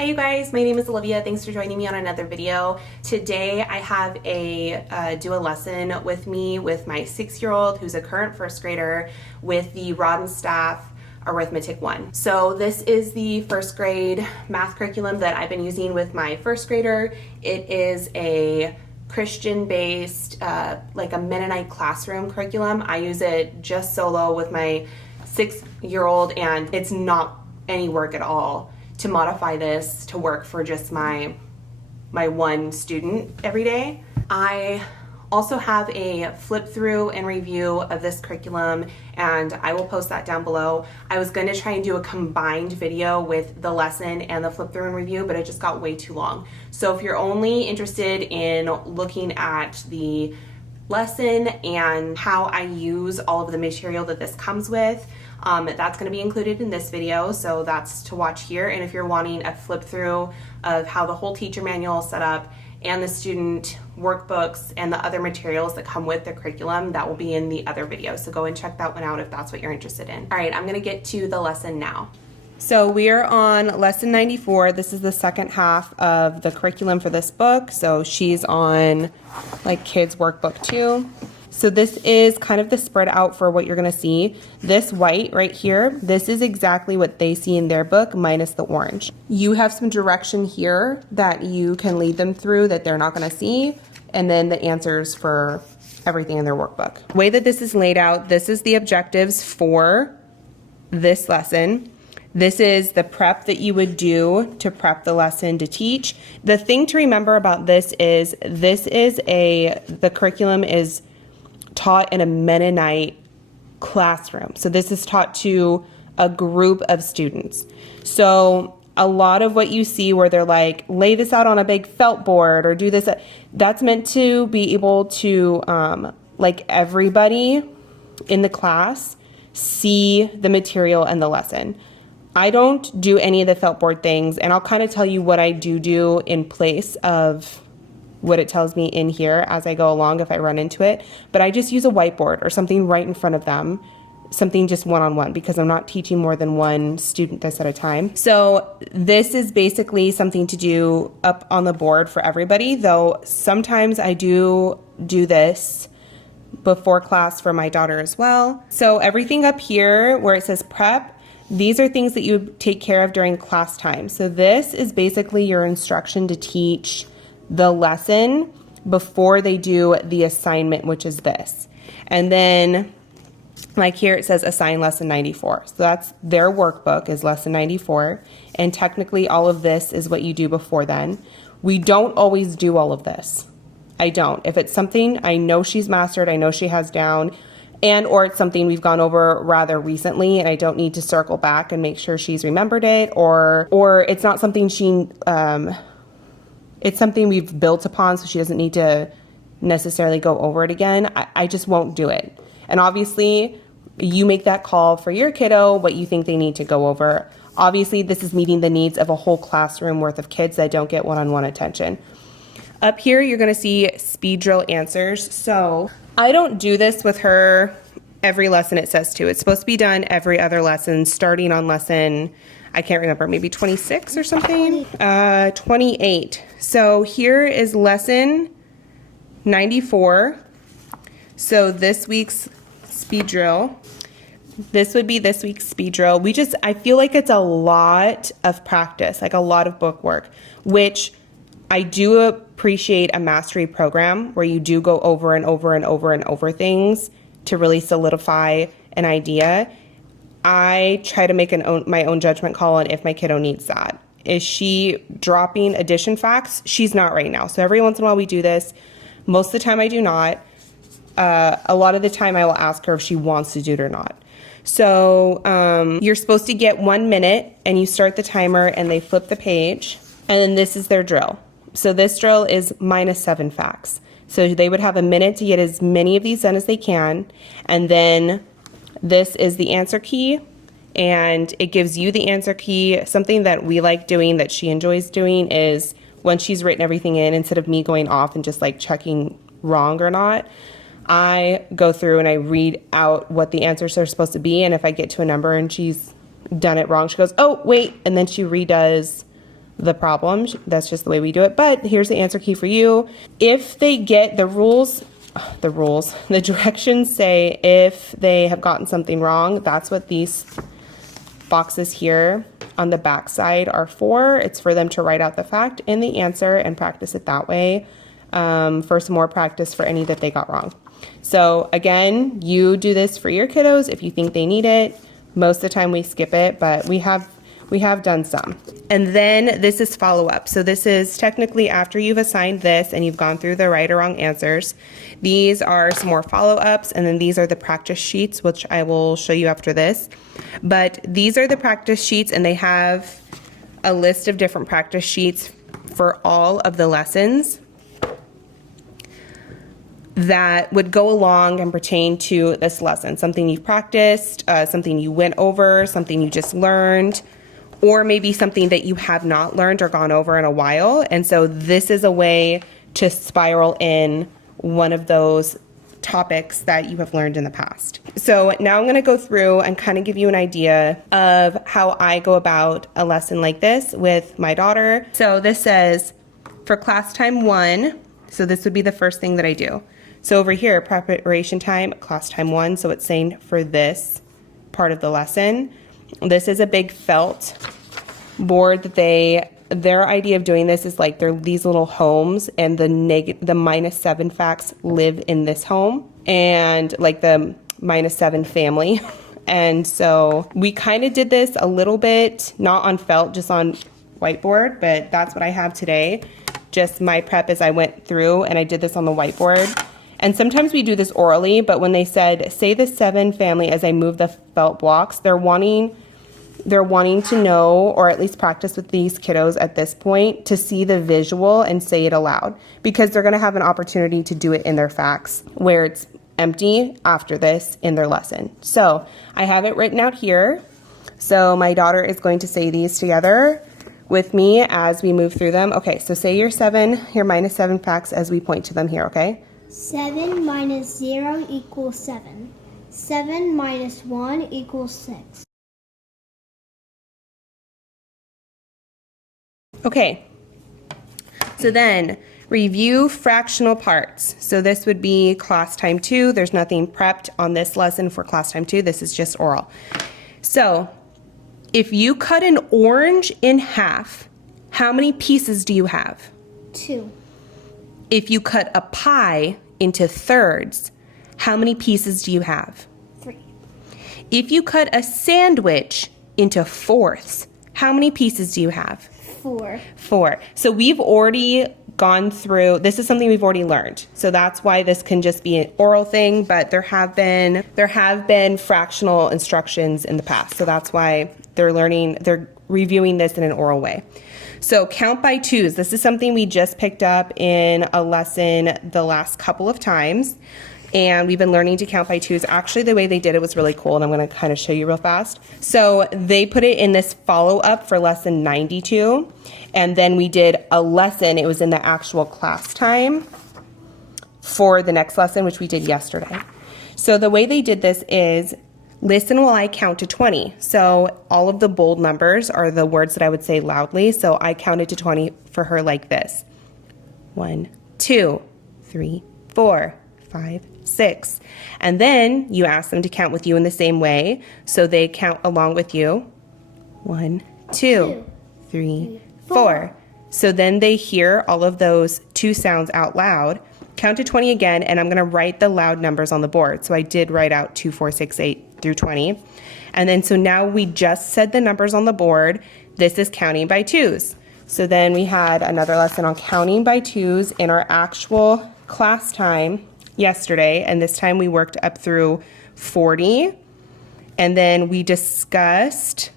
Hi you guys, my name is Olivia. Thanks for joining me on another video. Today I have a do a lesson with me with my 6-year-old who's a current first grader with the Rod and Staff Arithmetic 1. So this is the first grade math curriculum that I've been using with my first grader. It is a Christian-based, like a Mennonite classroom curriculum. I use it just solo with my 6-year-old and it's not any work at all to modify this to work for just my one student every day. I also have a flip through and review of this curriculum and I will post that down below. I was going to try and do a combined video with the lesson and the flip through and review, but it just got way too long. So if you're only interested in looking at the lesson and how I use all of the material that this comes with, that's going to be included in this video, so that's to watch here. And if you're wanting a flip through of how the whole teacher manual is set up and the student workbooks and the other materials that come with the curriculum, that will be in the other video. So go and check that one out if that's what you're interested in. All right, I'm going to get to the lesson now. So we are on lesson 94. This is the second half of the curriculum for this book. So she's on like kids workbook 2. So this is kind of the spread out for what you're going to see. This white right here, this is exactly what they see in their book minus the orange. You have some direction here that you can lead them through that they're not going to see, and then the answers for everything in their workbook. The way that this is laid out, this is the objectives for this lesson. This is the prep that you would do to prep the lesson to teach. The thing to remember about this is the curriculum is taught in a Mennonite classroom. So this is taught to a group of students. So a lot of what you see where they're like, lay this out on a big felt board or do this, that's meant to be able to, like everybody in the class see the material and the lesson. I don't do any of the felt board things, and I'll kind of tell you what I do in place of what it tells me in here as I go along if I run into it. But I just use a whiteboard or something right in front of them, something just one-on-one, because I'm not teaching more than one student this at a time. So this is basically something to do up on the board for everybody, though sometimes I do this before class for my daughter as well. So everything up here where it says prep, these are things that you take care of during class time. So this is basically your instruction to teach the lesson before they do the assignment, which is this. And then like here it says assign lesson 94. So that's their workbook is lesson 94. And technically all of this is what you do before then. We don't always do all of this. I don't. If it's something I know she's mastered, I know she has down, and or it's something we've gone over rather recently and I don't need to circle back and make sure she's remembered it, or it's not something it's something we've built upon, so she doesn't need to necessarily go over it again. I just won't do it. And obviously, you make that call for your kiddo, what you think they need to go over. Obviously, this is meeting the needs of a whole classroom worth of kids that don't get one-on-one attention. Up here, you're going to see speed drill answers. So I don't do this with her every lesson it says to. It's supposed to be done every other lesson, starting on lesson, I can't remember, maybe 26 or something? 28. So here is lesson 94. So this week's speed drill. This would be this week's speed drill. I feel like it's a lot of practice, like a lot of book work, which I do appreciate a mastery program where you do go over and over and over and over things to really solidify an idea. I try to make my own judgment call on if my kiddo needs that. Is she dropping addition facts? She's not right now. So every once in a while we do this. Most of the time I do not. A lot of the time I will ask her if she wants to do it or not. So you're supposed to get 1 minute and you start the timer and they flip the page. And then this is their drill. So this drill is minus 7 facts. So they would have a minute to get as many of these done as they can. And then this is the answer key, and it gives you the answer key. Something that we like doing that she enjoys doing is when she's written everything in, instead of me going off and just like checking wrong or not, I go through and I read out what the answers are supposed to be. And if I get to a number and she's done it wrong, she goes, oh, wait. And then she redoes the problem. That's just the way we do it. But here's the answer key for you. If they get the directions say if they have gotten something wrong, that's what these boxes here on the back side are for. It's for them to write out the fact and the answer and practice it that way, for some more practice for any that they got wrong. So again, you do this for your kiddos if you think they need it. Most of the time we skip it, but we have done some. And then this is follow-up. So this is technically after you've assigned this and you've gone through the right or wrong answers. These are some more follow-ups, and then these are the practice sheets, which I will show you after this. But these are the practice sheets, and they have a list of different practice sheets for all of the lessons that would go along and pertain to this lesson. Something you've practiced, something you went over, something you just learned, or maybe something that you have not learned or gone over in a while. And so this is a way to spiral in one of those topics that you have learned in the past. So now I'm going to go through and kind of give you an idea of how I go about a lesson like this with my daughter. So this says for class time 1, so this would be the first thing that I do. So over here, preparation time, class time 1, so it's saying for this part of the lesson. This is a big felt board that their idea of doing this is like they're these little homes, and the -7 facts live in this home, and like the -7 family. And so we kind of did this a little bit, not on felt, just on whiteboard, but that's what I have today. Just my prep as I went through, and I did this on the whiteboard. And sometimes we do this orally, but when they said, say the 7 family as I move the felt blocks, they're wanting to know, or at least practice with these kiddos at this point, to see the visual and say it aloud, because they're going to have an opportunity to do it in their facts where it's empty after this in their lesson. So I have it written out here. So my daughter is going to say these together with me as we move through them. Okay, so say your -7 facts as we point to them here, okay? 7 minus 0 equals 7. 7 minus 1 equals 6. Okay, so then review fractional parts. So this would be class time 2. There's nothing prepped on this lesson for class time 2. This is just oral. So if you cut an orange in half, how many pieces do you have? 2. If you cut a pie into thirds, how many pieces do you have? 3. If you cut a sandwich into fourths, how many pieces do you have? 4. 4. So we've already gone through, this is something we've already learned. So that's why this can just be an oral thing, but there have been fractional instructions in the past. So that's why they're reviewing this in an oral way. So count by 2s. This is something we just picked up in a lesson the last couple of times, and we've been learning to count by 2s. Actually, the way they did it was really cool, and I'm going to kind of show you real fast. So they put it in this follow-up for lesson 92, and then we did a lesson. It was in the actual class time for the next lesson, which we did yesterday. So the way they did this is listen while I count to 20. So all of the bold numbers are the words that I would say loudly. So I counted to 20 for her like this. 1, 2, 3, 4, 5, 6. And then you ask them to count with you in the same way. So they count along with you. 1, 2, 3, 4. So then they hear all of those 2 sounds out loud. Count to 20 again, and I'm going to write the loud numbers on the board. So I did write out 2, 4, 6, 8 through 20. And then so now we just said the numbers on the board. This is counting by 2s. So then we had another lesson on counting by 2s in our actual class time yesterday, and this time we worked up through 40. And then we discussed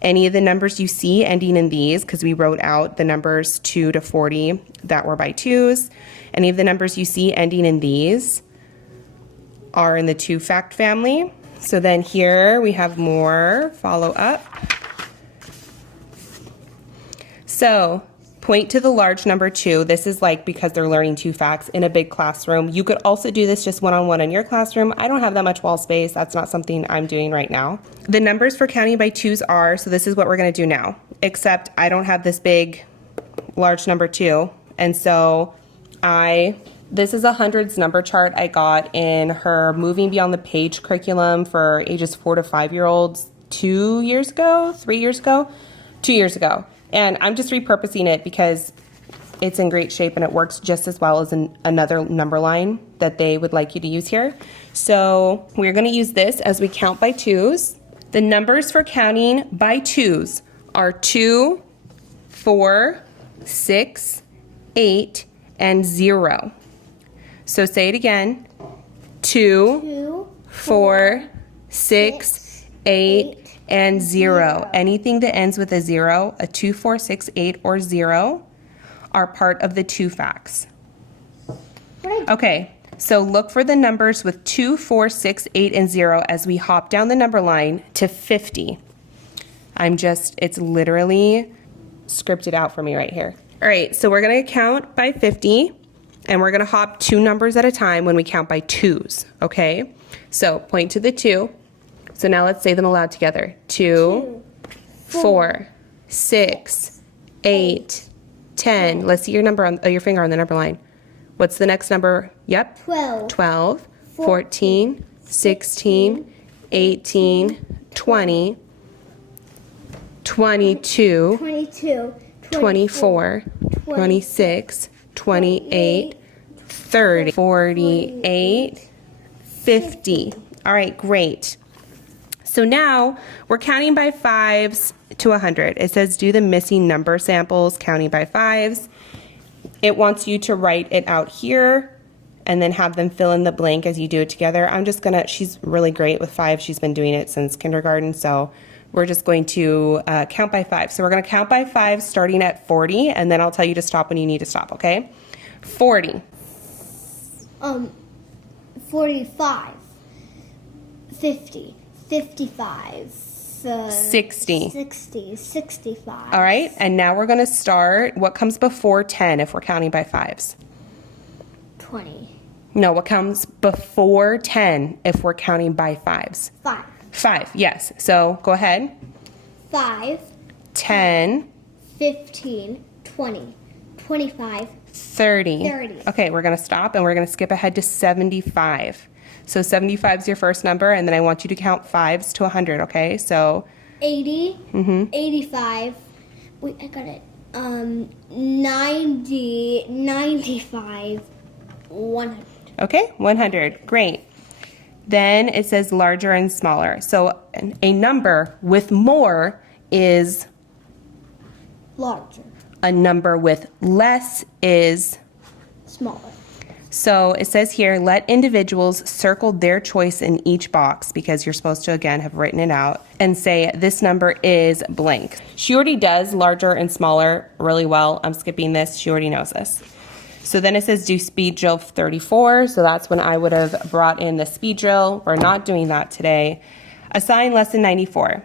any of the numbers you see ending in these, because we wrote out the numbers 2 to 40 that were by 2s. Any of the numbers you see ending in these are in the 2 fact family. So then here we have more follow up. So point to the large number 2. This is like because they're learning 2 facts in a big classroom. You could also do this just one-on-one in your classroom. I don't have that much wall space. That's not something I'm doing right now. The numbers for counting by 2s are, so this is what we're going to do now, except I don't have this big large number 2. And so this is a hundreds number chart I got in her Moving Beyond the Page curriculum for ages 4 to 5-year-olds 2 years ago, 3 years ago, 2 years ago. And I'm just repurposing it because it's in great shape and it works just as well as another number line that they would like you to use here. So we're going to use this as we count by 2s. The numbers for counting by 2s are 2, 4, 6, 8, and 0. So say it again. 2, 4, 6, 8, and 0. Anything that ends with a 0, a 2, 4, 6, 8, or 0 are part of the 2 facts. Okay, so look for the numbers with 2, 4, 6, 8, and 0 as we hop down the number line to 50. It's literally scripted out for me right here. All right, so we're gonna count by 50 and we're gonna hop 2 numbers at a time when we count by 2s, okay? So point to the 2. So now let's say them aloud together. 2, 4, 6, 8, 10. Let's see your number on your finger on the number line. What's the next number? Yep. 12, 14, 16, 18, 20, 22, 24, 26, 28, 30, 48, 50. All right, great. So now we're counting by 5s to 100. It says do the missing number samples, counting by 5s. It wants you to write it out here and then have them fill in the blank as you do it together. She's really great with 5. She's been doing it since kindergarten, so we're just going to count by 5. So we're going to count by 5 starting at 40, and then I'll tell you to stop when you need to stop, okay? 40. 45. 50. 55, 60, 65. All right, and now we're going to start. What comes before 10 if we're counting by 5s? 20. No, what comes before 10 if we're counting by 5s? 5. 5, yes. So go ahead. 5, 10, 15, 20, 25, 30. Okay, we're going to stop and we're going to skip ahead to 75. So 75 is your first number, and then I want you to count 5s to 100, okay? So 80, 85, wait, I got it. 90, 95, 100. Okay, 100, great. Then it says larger and smaller. So a number with more is larger. A number with less is Smaller. So it says here, let individuals circle their choice in each box, because you're supposed to, again, have written it out, and say this number is blank. She already does larger and smaller really well. I'm skipping this. She already knows this. So then it says do speed drill 34. So that's when I would have brought in the speed drill. We're not doing that today. Assign lesson 94.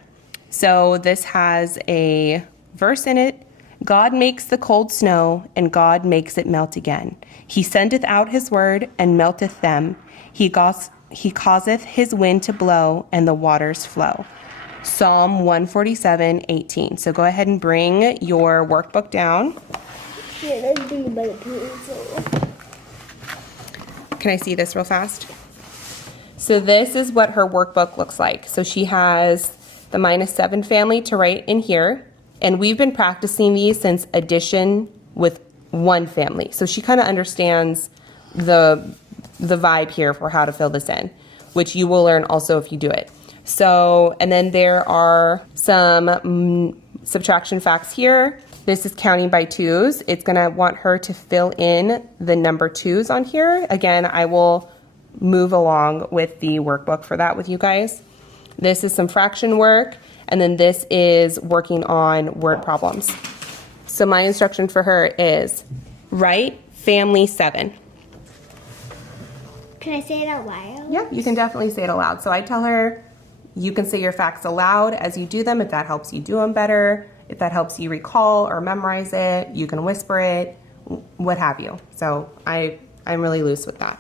So this has a verse in it. God makes the cold snow, and God makes it melt again. He sendeth out his word, and melteth them. He causeth his wind to blow, and the waters flow. Psalm 147:18. So go ahead and bring your workbook down. Can I see this real fast? So this is what her workbook looks like. So she has the -7 family to write in here. And we've been practicing these since addition with 1 family. So she kind of understands the vibe here for how to fill this in, which you will learn also if you do it. So, and then there are some subtraction facts here. This is counting by 2s. It's going to want her to fill in the number 2s on here. Again, I will move along with the workbook for that with you guys. This is some fraction work. And then this is working on word problems. So my instruction for her is write family 7. Can I say it out loud? Yeah, you can definitely say it aloud. So I tell her you can say your facts aloud as you do them if that helps you do them better. if that helps you recall or memorize it. You can whisper it, what have you. So I'm really loose with that.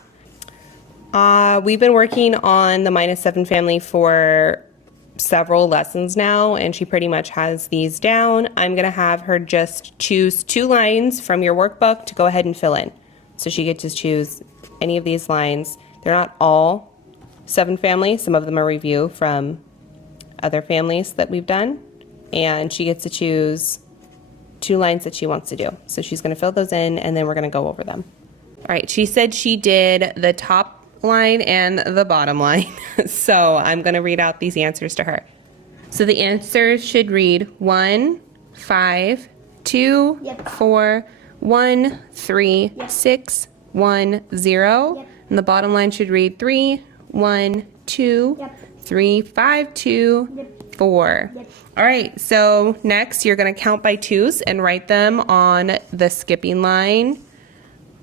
We've been working on the -7 family for several lessons now, and she pretty much has these down. I'm gonna have her just choose 2 lines from your workbook to go ahead and fill in. So she gets to choose any of these lines. They're not all 7 family. Some of them are review from other families that we've done, and she gets to choose 2 lines that she wants to do. So she's gonna fill those in, and then we're gonna go over them. All right, she said she did the top line and the bottom line. So I'm going to read out these answers to her. So the answers should read 1, 5, 2, Yep. 4, 1, 3, Yep. 6, 1, 0. Yep. And the bottom line should read 3, 1, 2, Yep. 3, 5, 2, Yep. 4. Yep. All right, so next you're going to count by 2s and write them on the skipping line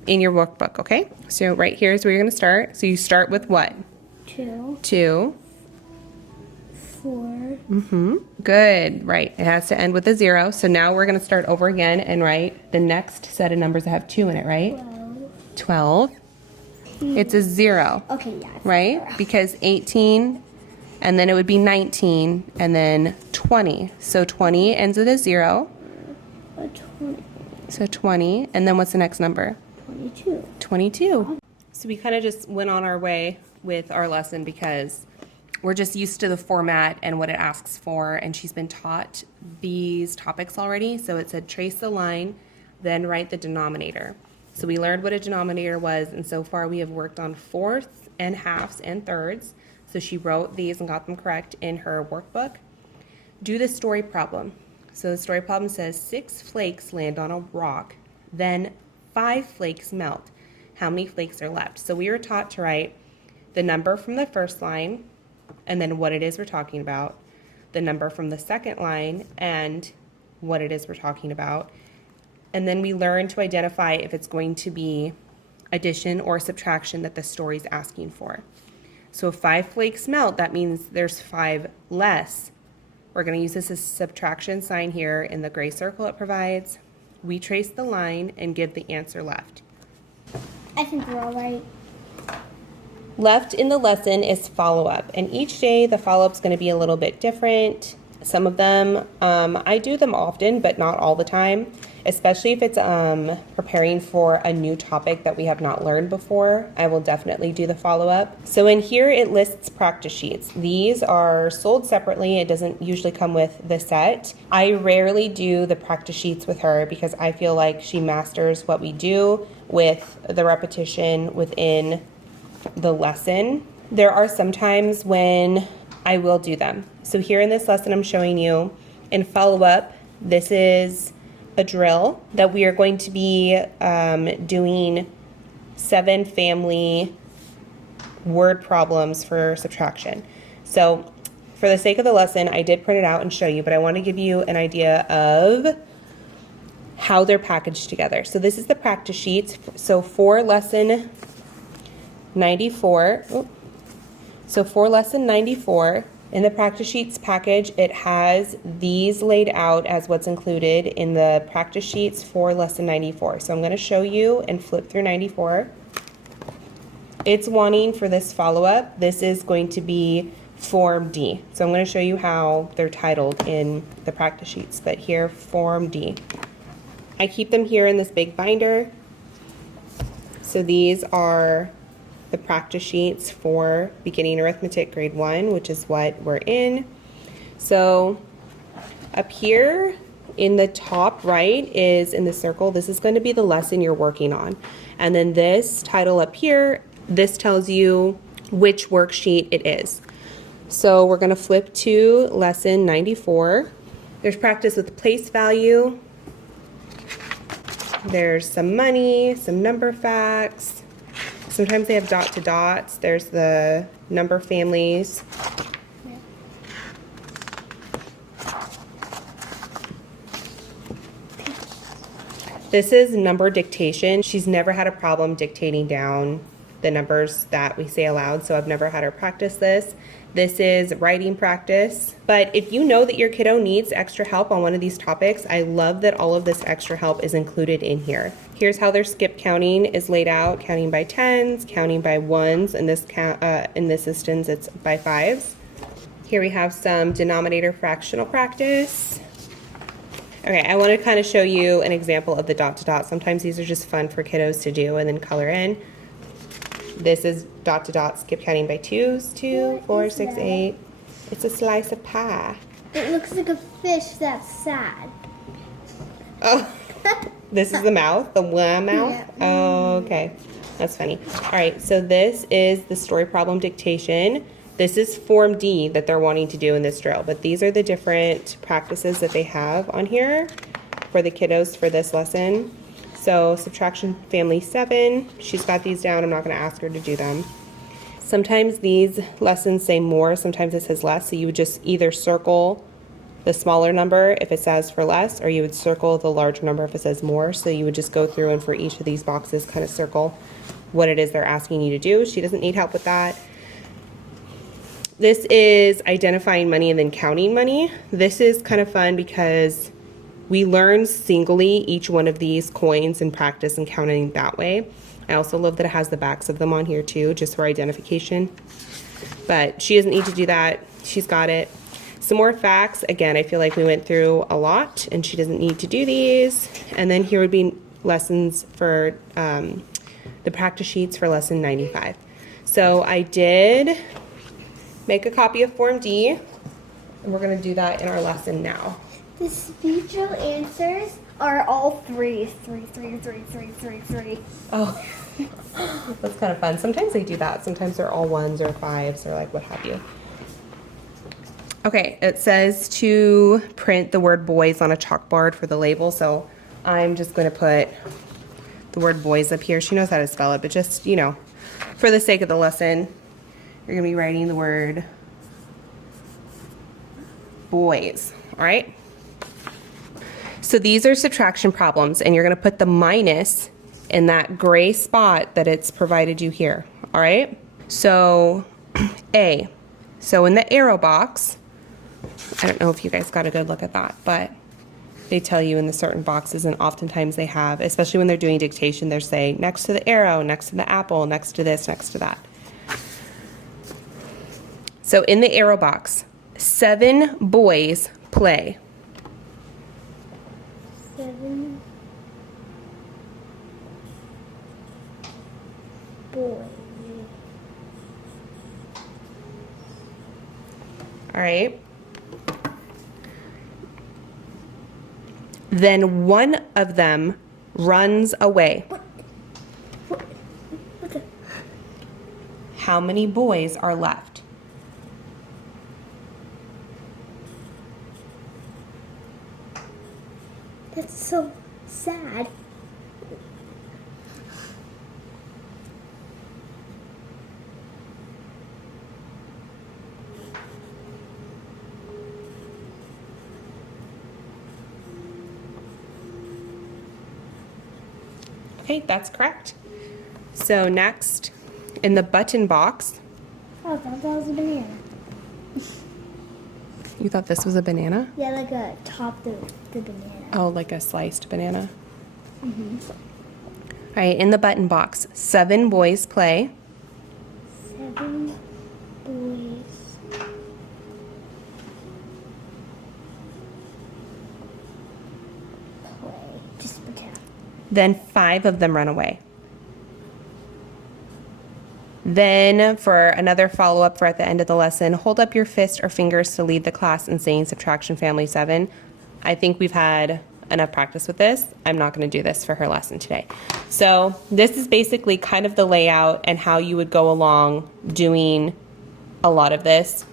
in your workbook, okay? So right here is where you're going to start. So you start with what? 2, 2. 4, Good, right. It has to end with a 0. So now we're going to start over again and write the next set of numbers that have 2 in it, right? 12. 12. It's a 0, Okay, yeah. right? Because 18, and then it would be 19, and then 20. So 20 ends with a 0. 20, So 20, and then what's the next number? 22. 22. So we kind of just went on our way with our lesson because we're just used to the format and what it asks for, and she's been taught these topics already. So it said trace the line, then write the denominator. So we learned what a denominator was, and so far we have worked on fourths and halves and thirds. So she wrote these and got them correct in her workbook. Do the story problem. So the story problem says 6 flakes land on a rock, then 5 flakes melt. How many flakes are left? So we were taught to write the number from the first line, and then what it is we're talking about, the number from the second line, and what it is we're talking about. And then we learn to identify if it's going to be addition or subtraction that the story's asking for. So if 5 flakes melt, that means there's 5 less. We're going to use this as a subtraction sign here in the gray circle it provides. We trace the line and give the answer left. I think we're all right. Left in the lesson is follow-up, and each day the follow-up is going to be a little bit different. Some of them, I do them often, but not all the time, especially if it's preparing for a new topic that we have not learned before. I will definitely do the follow-up. So in here it lists practice sheets. These are sold separately. It doesn't usually come with the set. I rarely do the practice sheets with her because I feel like she masters what we do with the repetition within the lesson. There are some times when I will do them. So here in this lesson I'm showing you in follow-up, this is a drill that we are going to be doing 7 family word problems for subtraction. So for the sake of the lesson, I did print it out and show you, but I want to give you an idea of how they're packaged together. So this is the practice sheets. So for lesson 94, for lesson 94, in the practice sheets package, it has these laid out as what's included in the practice sheets for lesson 94. So I'm going to show you and flip through 94. It's wanting for this follow-up. This is going to be Form D. So I'm going to show you how they're titled in the practice sheets, but here, Form D. I keep them here in this big binder. So these are the practice sheets for beginning arithmetic grade 1, which is what we're in. So up here in the top right is in the circle, this is going to be the lesson you're working on. And then this title up here, this tells you which worksheet it is. So we're going to flip to lesson 94. There's practice with place value. There's some money, some number facts. Sometimes they have dot to dots. There's the number families. This is number dictation. She's never had a problem dictating down the numbers that we say aloud, so I've never had her practice this. This is writing practice. But if you know that your kiddo needs extra help on one of these topics, I love that all of this extra help is included in here. Here's how their skip counting is laid out: counting by tens, counting by ones. In this instance, it's by fives. Here we have some denominator fractional practice. Okay, I want to kind of show you an example of the dot to dot. Sometimes these are just fun for kiddos to do and then color in. This is dot to dot skip counting by twos, 2, 4, 6, 8. It's a slice of pie. It looks like a fish that's sad. Oh, this is the mouth, the mouth? Yeah. Oh, okay. That's funny. All right, so this is the story problem dictation. This is Form D that they're wanting to do in this drill, but these are the different practices that they have on here for the kiddos for this lesson. So subtraction family 7, she's got these down. I'm not going to ask her to do them. Sometimes these lessons say more, sometimes it says less, so you would just either circle the smaller number if it says for less, or you would circle the larger number if it says more. So you would just go through and for each of these boxes kind of circle what it is they're asking you to do. She doesn't need help with that. This is identifying money and then counting money. This is kind of fun because we learn singly each one of these coins and practice and counting that way. I also love that it has the backs of them on here too, just for identification. But she doesn't need to do that. She's got it. Some more facts. Again, I feel like we went through a lot and she doesn't need to do these. And then here would be lessons for the practice sheets for lesson 95. So I did make a copy of Form D, and we're going to do that in our lesson now. The speechual answers are all threes. 3, 3, 3, 3, 3, 3. Oh, that's kind of fun. Sometimes they do that. Sometimes they're all ones or fives or like what have you. Okay, it says to print the word boys on a chalkboard for the label, so I'm just going to put the word boys up here. She knows how to spell it, but just, you know, for the sake of the lesson, you're going to be writing the word boys, all right? So these are subtraction problems, and you're going to put the minus in that gray spot that it's provided you here, all right? So A, so in the arrow box, I don't know if you guys got a good look at that, but they tell you in the certain boxes, and oftentimes they have, especially when they're doing dictation, they're saying next to the arrow, next to the apple, next to this, next to that. So in the arrow box, 7 boys play. 7 boys. All right. Then one of them runs away. What the? How many boys are left? That's so sad. Okay, that's correct. So next, in the button box. Oh, I thought that was a banana. You thought this was a banana? Yeah, like a top the banana. Oh, like a sliced banana. Mm-hmm. All right, in the button box, 7 boys play. 7 boys play. Just pretend. Then 5 of them run away. Then for another follow-up for at the end of the lesson, hold up your fist or fingers to lead the class in saying subtraction family 7. I think we've had enough practice with this. I'm not going to do this for her lesson today. So this is basically kind of the layout and how you would go along doing a lot of this.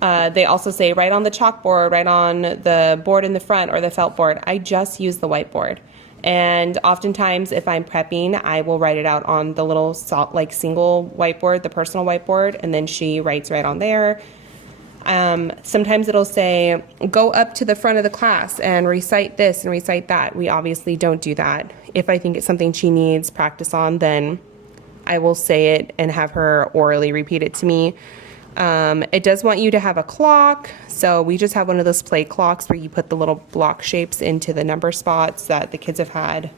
They also say write on the chalkboard, write on the board in the front or the felt board. I just use the whiteboard. And oftentimes if I'm prepping, I will write it out on the little single whiteboard, the personal whiteboard, and then she writes right on there. Sometimes it'll say, go up to the front of the class and recite this and recite that. We obviously don't do that. If I think it's something she needs practice on, then I will say it and have her orally repeat it to me. It does want you to have a clock, so we just have one of those play clocks where you put the little block shapes into the number spots that the kids have had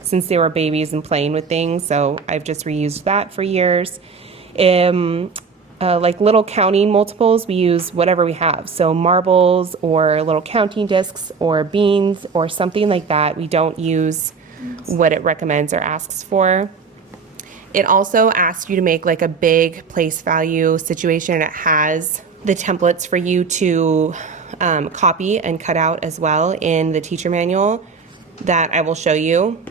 since they were babies and playing with things, so I've just reused that for years. Like little counting multiples, we use whatever we have, so marbles or little counting discs or beans or something like that. We don't use what it recommends or asks for. It also asks you to make like a big place value situation. It has the templates for you to copy and cut out as well in the teacher manual that I will show you.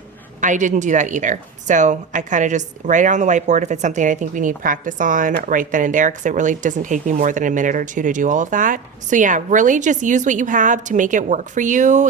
I didn't do that either. So I kind of just write it on the whiteboard if it's something I think we need practice on right then and there, because it really doesn't take me more than a minute or two to do all of that. So yeah, really just use what you have to make it work for you.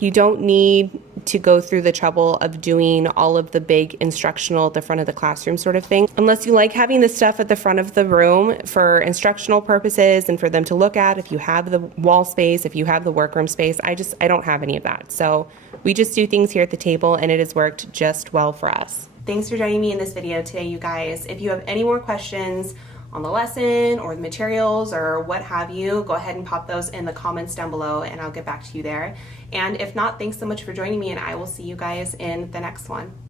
You don't need to go through the trouble of doing all of the big instructional at the front of the classroom sort of thing. Unless you like having the stuff at the front of the room for instructional purposes and for them to look at, if you have the wall space, if you have the workroom space, I don't have any of that. So we just do things here at the table and it has worked just well for us. Thanks for joining me in this video today, you guys. If you have any more questions on the lesson or the materials or what have you, go ahead and pop those in the comments down below and I'll get back to you there. And if not, thanks so much for joining me and I will see you guys in the next one.